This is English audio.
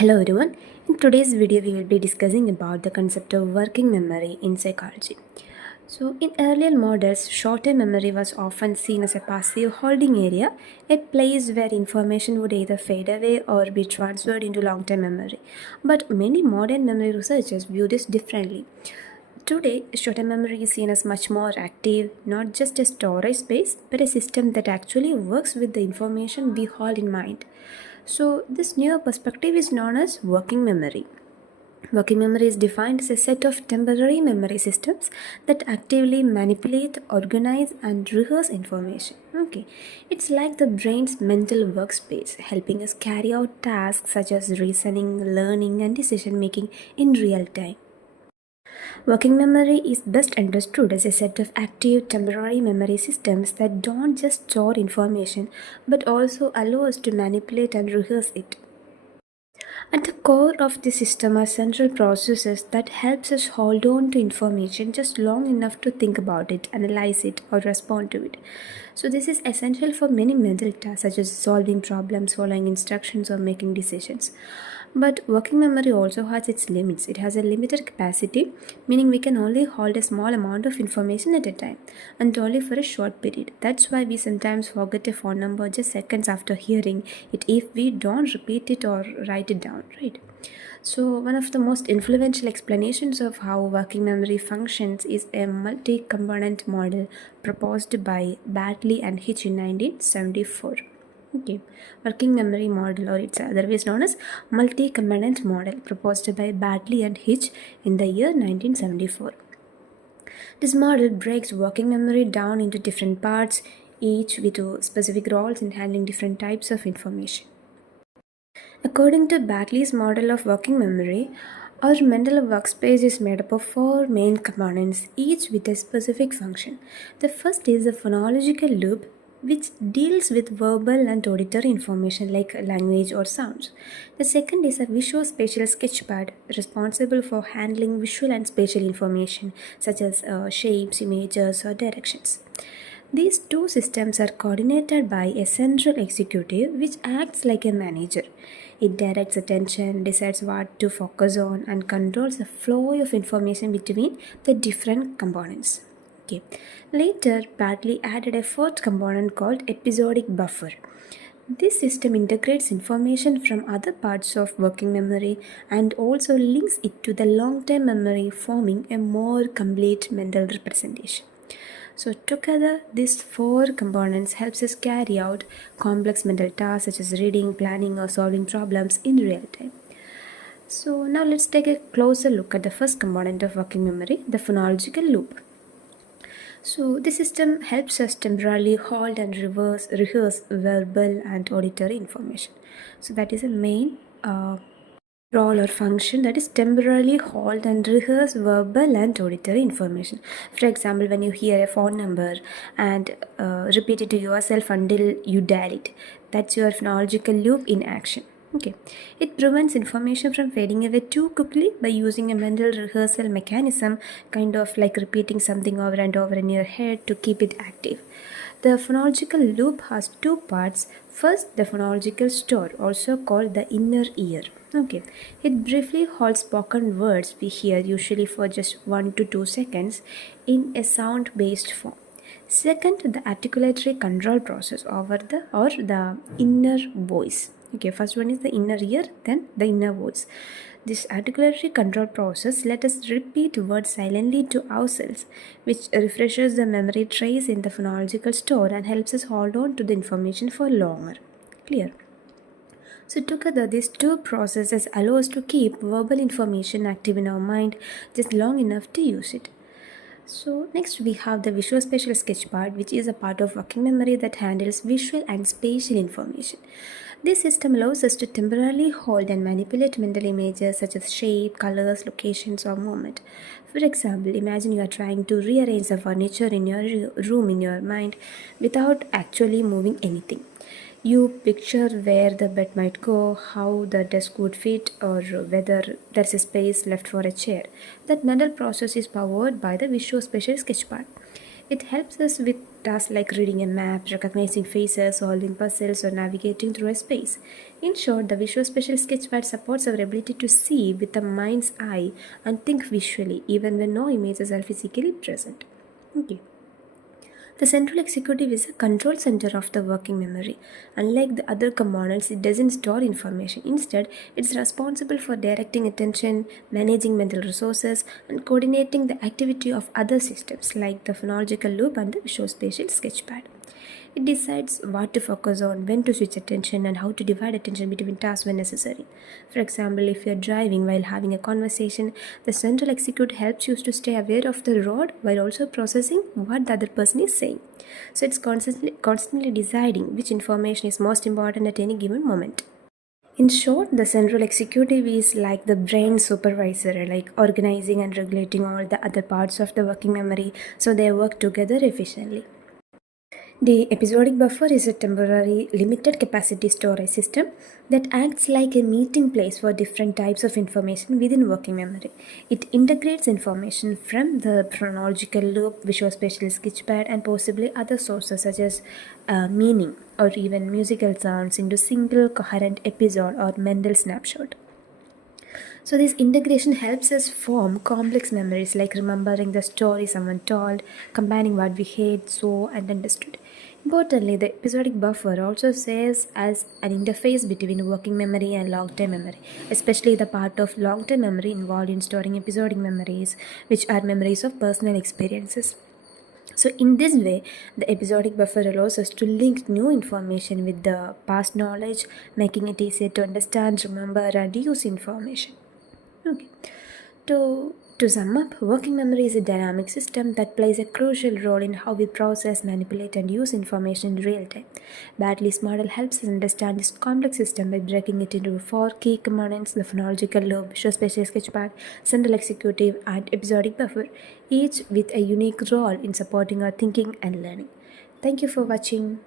Hello everyone. In today's video we will be discussing about the concept of working memory in psychology. So in earlier models, short-term memory was often seen as a passive holding area, a place where information would either fade away or be transferred into long-term memory. But many modern memory researchers view this differently. Today, short-term memory is seen as much more active, not just a storage space, but a system that actually works with the information we hold in mind. So, this newer perspective is known as working memory. Working memory is defined as a set of temporary memory systems that actively manipulate, organize, and rehearse information. Okay, it's like the brain's mental workspace, helping us carry out tasks such as reasoning, learning, and decision making in real time. Working memory is best understood as a set of active temporary memory systems that don't just store information but also allow us to manipulate and rehearse it. At the core of the system are central processes that helps us hold on to information just long enough to think about it, analyze it, or respond to it. So this is essential for many mental tasks such as solving problems, following instructions, or making decisions. But working memory also has its limits. It has a limited capacity, meaning we can only hold a small amount of information at a time and only for a short period. That's why we sometimes forget a phone number just seconds after hearing it if we don't repeat it or write it down, right? So, one of the most influential explanations of how working memory functions is a multi component model proposed by Baddeley and Hitch in 1974. Okay, working memory model, or it's otherwise known as multi-component model, proposed by Baddeley and Hitch in the year 1974. This model breaks working memory down into different parts, each with specific roles in handling different types of information. According to Baddeley's model of working memory, our mental workspace is made up of four main components, each with a specific function. The first is the phonological loop, which deals with verbal and auditory information like language or sounds. The second is a visuospatialsketchpad, responsible for handling visual and spatial information such as shapes, images, or directions. These two systems are coordinated by a central executive which acts like a manager. It directs attention, decides what to focus on, and controls the flow of information between the different components. Okay. Later, Baddeley added a fourth component called episodic buffer. This system integrates information from other parts of working memory and also links it to the long-term memory, forming a more complete mental representation. So together, these four components helps us carry out complex mental tasks such as reading, planning, or solving problems in real time. So now let's take a closer look at the first component of working memory, the phonological loop. So the system helps us temporarily hold and rehearse verbal and auditory information. So that is a main role or function, that is temporarily hold and rehearse verbal and auditory information. For example, when you hear a phone number and repeat it to yourself until you dial it, that's your phonological loop in action. Okay, it prevents information from fading away too quickly by using a mental rehearsal mechanism, kind of like repeating something over and over in your head to keep it active. The phonological loop has two parts. First, the phonological store, also called the inner ear. Okay, it briefly holds spoken words we hear, usually for just 1 to 2 seconds, in a sound-based form. Second, the articulatory control process over the inner voice. Okay, first one is the inner ear, then the inner voice. This articulatory control process let us repeat words silently to ourselves, which refreshes the memory trace in the phonological store and helps us hold on to the information for longer. Clear? So together, these two processes allow us to keep verbal information active in our mind just long enough to use it. So next we have the visuospatialsketchpad, which is a part of working memory that handles visual and spatial information. This system allows us to temporarily hold and manipulate mental images such as shape, colors, locations, or movement. For example, imagine you are trying to rearrange the furniture in your room in your mind without actually moving anything. You picture where the bed might go, how the desk would fit, or whether there's a space left for a chair. That mental process is powered by the visuospatial sketchpad. It helps us with tasks like reading a map, recognizing faces, solving puzzles, or navigating through a space. In short, the visuospatial sketchpad supports our ability to see with the mind's eye and think visually, even when no images are physically present. Okay. The central executive is a control center of the working memory. Unlike the other components, it doesn't store information. Instead, it's responsible for directing attention, managing mental resources, and coordinating the activity of other systems like the phonological loop and the visuospatial sketchpad. It decides what to focus on, when to switch attention, and how to divide attention between tasks when necessary. For example, if you're driving while having a conversation, the central execute helps you to stay aware of the road while also processing what the other person is saying. So it's constantly deciding which information is most important at any given moment. In short, the central executive is like the brain supervisor, like organizing and regulating all the other parts of the working memory so they work together efficiently. The episodic buffer is a temporary limited capacity storage system that acts like a meeting place for different types of information within working memory. It integrates information from the chronological loop, visuospatial sketchpad, and possibly other sources such as meaning or even musical sounds into single coherent episode or mental snapshot. So, this integration helps us form complex memories like remembering the story someone told, combining what we heard, saw, and understood. Importantly, the episodic buffer also serves as an interface between working memory and long term memory, especially the part of long term memory involved in storing episodic memories, which are memories of personal experiences. So, in this way, the episodic buffer allows us to link new information with the past knowledge, making it easier to understand, remember, and use information. Okay. To sum up, working memory is a dynamic system that plays a crucial role in how we process, manipulate, and use information in real time. Baddeley's model helps us understand this complex system by breaking it into four key components: the phonological loop, visuospatial sketchpad, central executive, and episodic buffer, each with a unique role in supporting our thinking and learning. Thank you for watching.